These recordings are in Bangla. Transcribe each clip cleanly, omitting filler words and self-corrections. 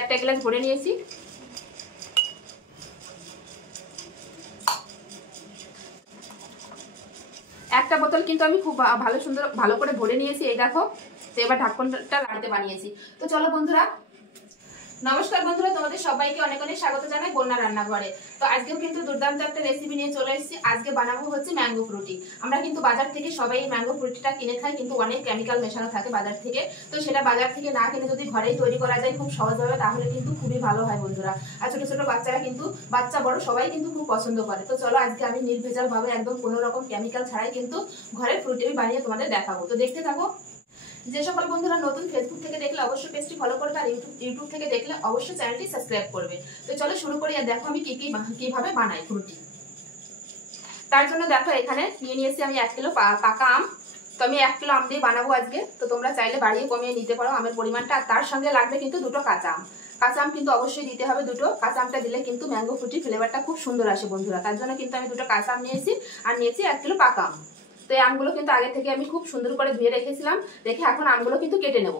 একটা গ্লাস ভরে নিয়েছি। একটা বোতল কিন্তু আমি খুব ভালো করে ভরে নিয়েছি, এই দেখো। তো এবার ঢাকনটা লাগাতে বানিয়েছি। তো চলো বন্ধুরা, নমস্কার বন্ধুরা, তোমাদের সবাইকে অনেক অনেক স্বাগত জানাই বন্যা রান্নাঘরে। তো আজকেও কিন্তু দুর্দান্ত একটা রেসিপি নিয়ে চলে এসেছি। আজকে বানাবো হচ্ছে ম্যাঙ্গো ফ্রুটি। আমরা কিন্তু বাজার থেকে সবাই ম্যাঙ্গো ফ্রুটিটা কিনে খাই, কিন্তু অনেক কেমিক্যাল মেশানো থাকে বাজার থেকে। তো সেটা বাজার থেকে না কিনে যদি ঘরেই তৈরি করা যায় খুব সহজভাবে, তাহলে কিন্তু খুবই ভালো হয় বন্ধুরা। আর ছোট ছোট বাচ্চারা কিন্তু, বাচ্চা বড় সবাই কিন্তু খুব পছন্দ করে। তো চলো আজকে আমি নির্ভেজাল ভাবে একদম কোনো রকম কেমিক্যাল ছাড়াই কিন্তু ঘরের ফ্রুটি আমি বানিয়ে তোমাদের দেখাবো। তো দেখতে থাকো। যে সকল বন্ধুরা নতুন ফেসবুক থেকে দেখলে অবশ্যই পেজটি ফলো করবে, আর ইউটিউব থেকে দেখলে অবশ্যই চ্যানেলটি সাবস্ক্রাইব করবে। তো চলো শুরু করি। আর দেখো আমি কিভাবে বানাই ফ্রুটি। তার জন্য দেখো এখানে নিয়ে নিয়েছি আমি 1 কিলো পাকা আম। তো আমি 1 কিলো আম দিয়ে বানাবো আজকে। তো তোমরা চাইলে বাড়িয়ে কমিয়ে নিতে পারো আমের পরিমাণটা। আর তার সঙ্গে লাগবে কিন্তু 2টো কাঁচা আম। কাঁচা আম কিন্তু অবশ্যই দিতে হবে 2টো। কাঁচা আমটা দিলে কিন্তু ম্যাঙ্গো ফ্রুটির ফ্লেভারটা খুব সুন্দর আসে বন্ধুরা। তার জন্য কিন্তু আমি 2টো কাঁচা আম নিয়েছি, আর নিয়েছি 1 কিলো পাকা আম। তো এই আমগুলো কিন্তু আগে থেকে আমি খুব সুন্দর করে ধুয়ে রেখেছিলাম। রেখে এখন আমগুলো কিন্তু কেটে নেব।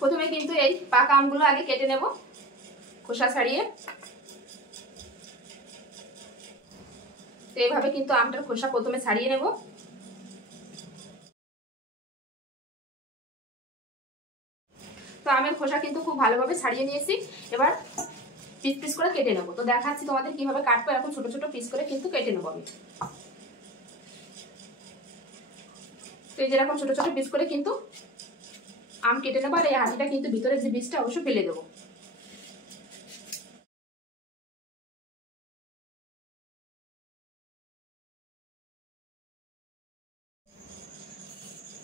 প্রথমে কিন্তু এই পাকা আমগুলো আগে কেটে নেব খোসা ছাড়িয়ে। তো এইভাবে কিন্তু আমটার খোসা প্রথমে ছাড়িয়ে নেব। তো আমের খোসা কিন্তু খুব ভালোভাবে ছাড়িয়ে নিয়েছি। এবার পিস পিস করে কেটে নেব। তো দেখাচ্ছি তোমাদের কিভাবে কাটবো। এরকম ছোট ছোট পিস করে কিন্তু কেটে নেবো আমি। তো এই যেরকম ছোট ছোট পিস করে কিন্তু আম কেটে নেবো। আর এই আটিটা কিন্তু ভিতরে যে বীজটা অবশ্যই ফেলে দেবো।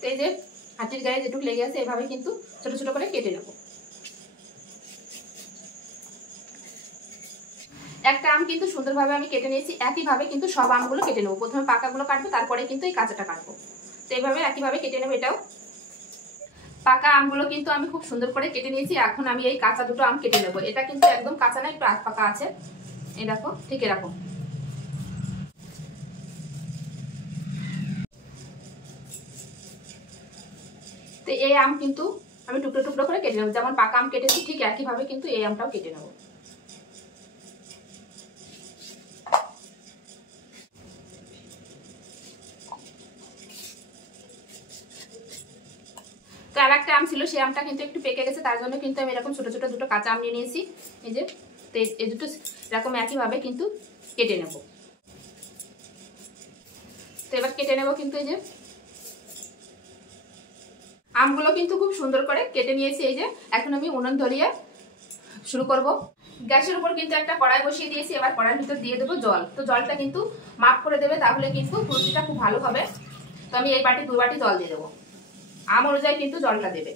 তো এই যে আটির গায়ে যেটুকু লেগে আছে এভাবে কিন্তু ছোট ছোট করে কেটে নেবো। একটা আম কিন্তু সুন্দরভাবে আমি কেটে নিয়েছি। একইভাবে কিন্তু সব আমগুলো কেটে নেবো। প্রথমে পাকাগুলো কাটবো, তারপরে কিন্তু এই কাঁচাটা কাটবো। তো এইভাবে একইভাবে কেটে নেবো। এটাও পাকা আমগুলো কিন্তু আমি খুব সুন্দর করে কেটে নিয়েছি। এখন আমি এই কাঁচা 2টো আম কেটে নেবো। এটা কিন্তু একদম কাঁচা না, একটু আধ পাকা আছে। এই দেখো ঠিক এরকম। তো এই আম কিন্তু আমি টুকরো টুকরো করে কেটে নেবো। যেমন পাকা আম কেটেছি ঠিক একইভাবে কিন্তু এই আমটাও কেটে নেবো। তো আর একটা আম ছিল, সেই আমটা কিন্তু একটু পেকে গেছে। তার জন্য কিন্তু আমি এরকম ছোট ছোট 2টো কাঁচা আম নিয়ে নিয়েছি। এই যে এই দুটো এরকম একইভাবে কিন্তু কেটে নেব। তো এবার কেটে নেব কিন্তু এই যে আমগুলো কিন্তু খুব সুন্দর করে কেটে নিয়েছি। এই যে এখন আমি উনুন ধরিয়ে শুরু করব। গ্যাসের উপর কিন্তু একটা কড়াই বসিয়ে দিয়েছি। এবার কড়াইয়ের ভিতর দিয়ে দেবো জল। তো জলটা কিন্তু মাপ করে দেবে, তাহলে কিন্তু ফ্রুটিটা খুব ভালো হবে। তো আমি এই বাটি 2 বাটি জল দিয়ে দেবো। আম অনুযায়ী কিন্তু জলটা দেবে।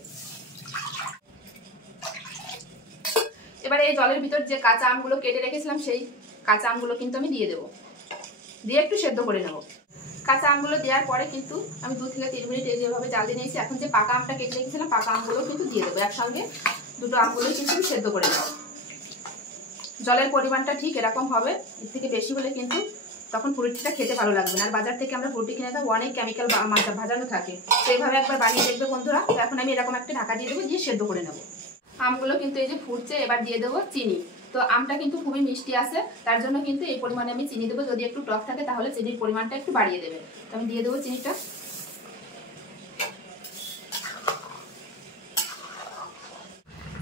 এবার এই জলের ভিতর যে কাঁচা আমগুলো কেটে রেখেছিলাম, সেই কাঁচা আমগুলো কিন্তু আমি দিয়ে দেবো। দিয়ে একটু সেদ্ধ করে নেব। কাঁচা আমগুলো দেওয়ার পরে কিন্তু আমি 2 থেকে 3 মিনিট যেভাবে জাল দিয়ে নিয়েছি। এখন যে পাকা আমটা কেটে রেখেছিলাম, পাকা আমগুলো কিন্তু দিয়ে দেবো একসঙ্গে। 2টো আমগুলো কিন্তু সেদ্ধ করে নেব। জলের পরিমাণটা ঠিক এরকম হবে। এর থেকে বেশি হলে কিন্তু তখন ফ্রুটিটা খেতে ভালো লাগবে না। আর বাজার থেকে আমরা ফ্রুটি কিনে খাই, অনেক কেমিক্যাল ভাজানো থাকে। তো এইভাবে একবার বানিয়ে দেখবে বন্ধুরা। তো এখন আমি এরকম একটা ঢাকা দিয়ে দেবো, দিয়ে সেদ্ধ করে নেব। আমগুলো কিন্তু এই যে ফুটছে। এবার দিয়ে দেবো চিনি। তো আমটা কিন্তু খুবই মিষ্টি আছে, তার জন্য কিন্তু এই পরিমাণে আমি চিনি দেবো। যদি একটু টক থাকে তাহলে চিনির পরিমাণটা একটু বাড়িয়ে দেবে। তো আমি দিয়ে দেবো চিনিটা।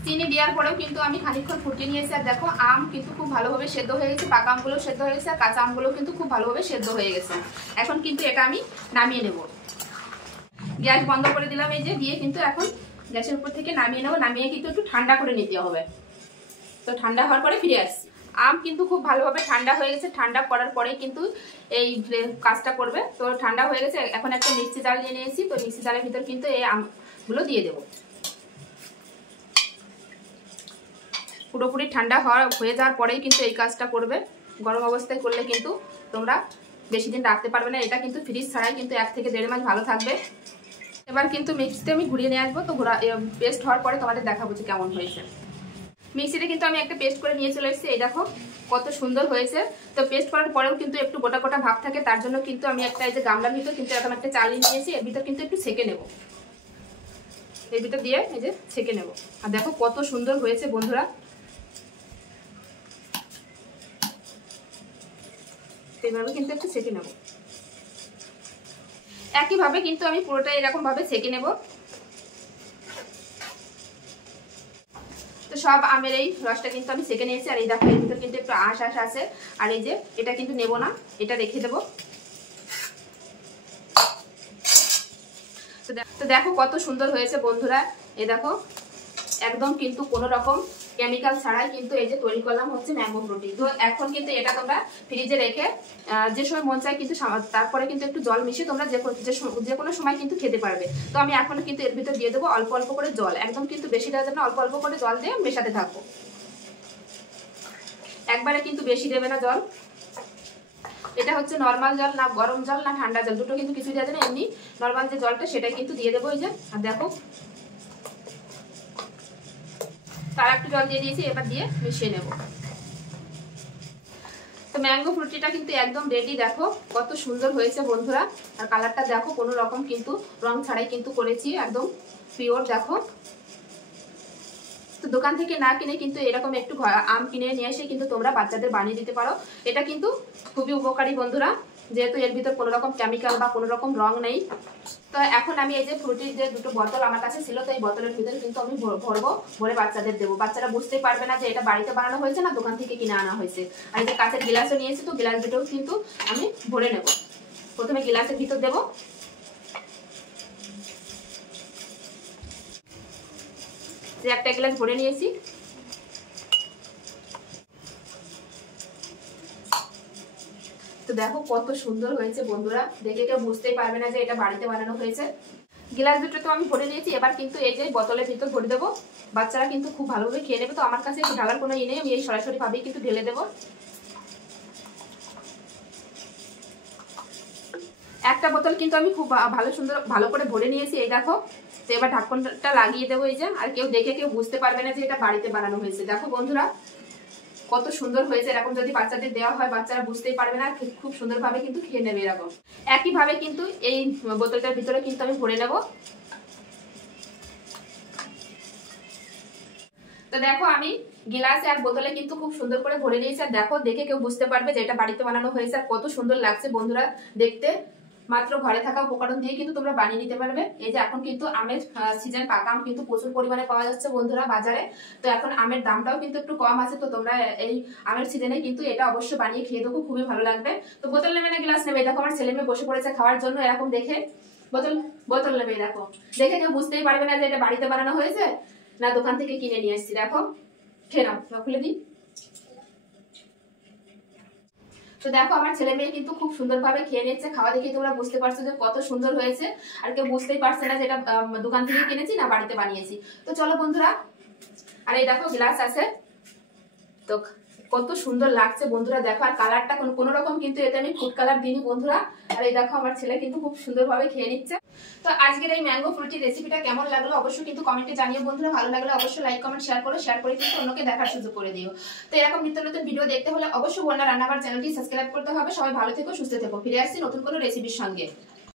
চিনি দেওয়ার পরেও কিন্তু আমি খানিকক্ষণ ফুটিয়ে নিয়েছি। আর দেখো আম কিন্তু খুব ভালোভাবে সেদ্ধ হয়ে গেছে। পাকা আমগুলো সেদ্ধ হয়ে গেছে, আর কাঁচা আমগুলো কিন্তু খুব ভালোভাবে সেদ্ধ হয়ে গেছে। এখন কিন্তু এটা আমি নামিয়ে নেব। গ্যাস বন্ধ করে দিলাম। এই যে দিয়ে কিন্তু এখন গ্যাসের উপর থেকে নামিয়ে নেব। নামিয়ে কিন্তু একটু ঠান্ডা করে নিতে হবে। তো ঠান্ডা হওয়ার পরে ফিরে আসছি। আম কিন্তু খুব ভালোভাবে ঠান্ডা হয়ে গেছে। ঠান্ডা করার পরে কিন্তু এই কাজটা করবে। তো ঠান্ডা হয়ে গেছে। এখন একটা মিক্সি জার নিয়ে নিয়েছি। তো মিক্সি জারের ভিতর কিন্তু এই আমগুলো দিয়ে দেবো। পুরোপুরি ঠান্ডা হয়ে যাওয়ার পরেই কিন্তু এই কাজটা করবে। গরম অবস্থায় করলে কিন্তু তোমরা বেশি দিন রাখতে পারবে না। এটা কিন্তু ফ্রিজ ছাড়াই কিন্তু 1 থেকে 1.5 মাস ভালো থাকবে। এবার কিন্তু মিক্সিতে আমি ঘুরিয়ে নিয়ে আসবো। তো পেস্ট হওয়ার পরে তোমাদের দেখাবো যে কেমন হয়েছে। মিক্সিতে কিন্তু আমি একটা পেস্ট করে নিয়ে চলে এসেছি। এই দেখো কত সুন্দর হয়েছে। তো পেস্ট করার পরেও কিন্তু একটু গোটা গোটা ভাব থাকে। তার জন্য কিন্তু আমি একটা এই যে গামলার ভিতর কিন্তু এরকম একটা চাল নিয়েছি। এর ভিতর কিন্তু একটু সেঁকে নেব। এর ভিতর দিয়ে এই যে ছেঁকে নেব। আর দেখো কত সুন্দর হয়েছে বন্ধুরা। এইভাবে কিন্তু একটু ছেঁকে নেব। একইভাবে কিন্তু আমি পুরোটা এরকম ভাবে ছেঁকে নেব। তো সব আমের এই রসটা কিন্তু আমি ছেঁকে নিয়েছি। আর এই দেখো এর ভিতর কিন্তু একটু আঁশ আছে। আর এই যে এটা কিন্তু নেব না, এটা রেখে দেবো। তো দেখো কত সুন্দর হয়েছে বন্ধুরা। এই দেখো একদম কিন্তু কোনো রকম কেমিক্যাল ছাড়াই কিন্তু এই যে তৈরি করলাম হচ্ছে ম্যাঙ্গো ফ্রুটি। তো এখন কিন্তু এটা তোমরা ফ্রিজে রেখে যে সময় মন চায় কিন্তু তারপরে কিন্তু একটু জল মিশিয়ে তোমরা যে কোনো সময় কিন্তু খেতে পারবে। তো আমি এখন কিন্তু এর ভিতর দিয়ে দেবো অল্প অল্প করে জল, একদম কিন্তু বেশি দেওয়া যাবে না, অল্প অল্প করে জল দিয়ে মেশাতে থাকবো। একবারে কিন্তু বেশি দেবে না জল। এটা হচ্ছে নর্মাল জল, না গরম জল না ঠান্ডা জল, দুটো কিন্তু কিছু দেওয়া যাবে না, এমনি নর্মাল যে জলটা সেটাই কিন্তু দিয়ে দেবো। এই যে আর দেখো তার একটু জল দিয়ে দিয়েছি, এবার দিয়ে মিশিয়ে নেব। তো ম্যাঙ্গো ফ্রুটিটা কিন্তু একদম রেডি। দেখো কত সুন্দর হয়েছে বন্ধুরা। আর কালারটা দেখো কোনো রকম কিন্তু রং ছাড়াই কিন্তু করেছি, একদম পিওর। দেখো তো দোকান থেকে না কিনে কিন্তু এরকম একটু আম কিনে নিয়ে এসে কিন্তু তোমরা বাচ্চাদের বানিয়ে দিতে পারো। এটা কিন্তু খুবই উপকারী বন্ধুরা, যেহেতু এর ভিতর কোনো রকম কেমিক্যাল বা কোনো রকম রং নেই। তো এখন আমি এই যে ফ্রুটির যে দুটো বোতল আমার কাছে ছিল, তো এই বোতলের ভিতরে কিন্তু আমি ভরবো, ভরে বাচ্চাদের দেবো। বাচ্চারা বুঝতেই পারবে না যে এটা বাড়িতে বানানো হয়েছে না দোকান থেকে কিনে আনা হয়েছে। আর এই যে কাঁচের গ্লাসও নিয়েছি, তো গ্লাস দুটোও কিন্তু আমি ভরে নেব। প্রথমে গ্লাসের ভিতর দেবো। যে একটা গ্লাস ভরে নিয়েছি। তো দেখো কত সুন্দর হয়েছে বন্ধুরা, দেখে কেউ বুঝতেই পারবে না যে এটা বাড়িতে বানানো হয়েছে। গ্লাস দুটো তো আমি ভরে নিয়েছি, এবার কিন্তু এই যে বোতলের ভিতর ভরে দেবো। বাচ্চারা কিন্তু খুব ভালোভাবে খেয়ে নেবে। তো আমার কাছে ঢালার কোনো নেই, আমি এই সরাসরি ভাবেই কিন্তু ঢেলে দেবো। একটা বোতল কিন্তু আমি খুব ভালো করে ভরে নিয়েছি, এই দেখো। তো এবার ঢাকনটা লাগিয়ে দেবো এই যে। আর কেউ দেখে কেউ বুঝতে পারবে না যে এটা বাড়িতে বানানো হয়েছে। দেখো বন্ধুরা কত সুন্দর হয়েছে। এরকম যদি বাচ্চাদের দেওয়া হয় বাচ্চারা বুঝতেই পারবে না, খুব সুন্দরভাবে কিন্তু খেয়ে নেবে এরকম। একইভাবে কিন্তু এই বোতলটার ভিতরে কিন্তু আমি ভরে নেব। তো দেখো আমি গ্লাসে আর বোতলে কিন্তু খুব সুন্দর করে ভরে নিয়েছি। আর দেখো দেখে কেউ বুঝতে পারবে যে এটা বাড়িতে বানানো হয়েছে। আর কত সুন্দর লাগছে বন্ধুরা দেখতে। মাত্র ঘরে থাকা উপকরণ দিয়ে কিন্তু তোমরা বানিয়ে নিতে পারবে। এই যে এখন কিন্তু আমের সিজন, পাকা আম কিন্তু প্রচুর পরিমাণে পাওয়া যাচ্ছে বন্ধুরা বাজারে। তো এখন আমের দামটাও কিন্তু একটু কম আছে। তো তোমরা এই আমের সিজনে কিন্তু এটা অবশ্যই বানিয়ে খেয়ে দেবো, খুবই ভালো লাগবে। তো বোতল নেবে না গ্লাস নেবে? দেখো আমার ছেলে মেয়ে বসে পড়েছে খাওয়ার জন্য, এরকম দেখে বোতল নেবে। দেখো দেখে কেউ বুঝতেই পারবে না যে এটা বাড়িতে বানানো হয়েছে না দোকান থেকে কিনে নিয়ে এসেছি। দেখো খেয়ে নাও, খুলে দিই। তো দেখো আমার ছেলে মেয়ে কিন্তু খুব সুন্দরভাবে খেয়ে নিচ্ছে। খাওয়া দেখে তোমরা বুঝতে পারছো যে কত সুন্দর হয়েছে। আর কেউ বুঝতেই পারছে না যে এটা দোকান থেকে কিনেছি না বাড়িতে বানিয়েছি। তো চলো বন্ধুরা, আর এই দেখো গ্লাস আছে। তো কত সুন্দর লাগছে বন্ধুরা দেখো। আর কালারটা কোনো রকম কিন্তু এতে আমি ফুড কালার দিইনি বন্ধুরা। আর এই দেখো আমার ছেলে কিন্তু খুব সুন্দরভাবে খেয়ে নিচ্ছে। তো আজকের এই ম্যাঙ্গো ফ্রুটি রেসিপিটা কেমন লাগলো অবশ্যই কিন্তু কমেন্টে জানিও বন্ধুরা। ভালো লাগলে অবশ্যই লাইক কমেন্ট শেয়ার করে কিন্তু অন্যকে দেখার সুযোগ করে দিও। তো এরকম নিত্য নতুন ভিডিও দেখতে হলে অবশ্যই বন্যা রান্নাঘর চ্যানেলটি সাবস্ক্রাইব করতে হবে। সবাই ভালো থেকো, সুস্থ থেকো। ফিরে আসছি নতুন কোনো রেসিপির সঙ্গে।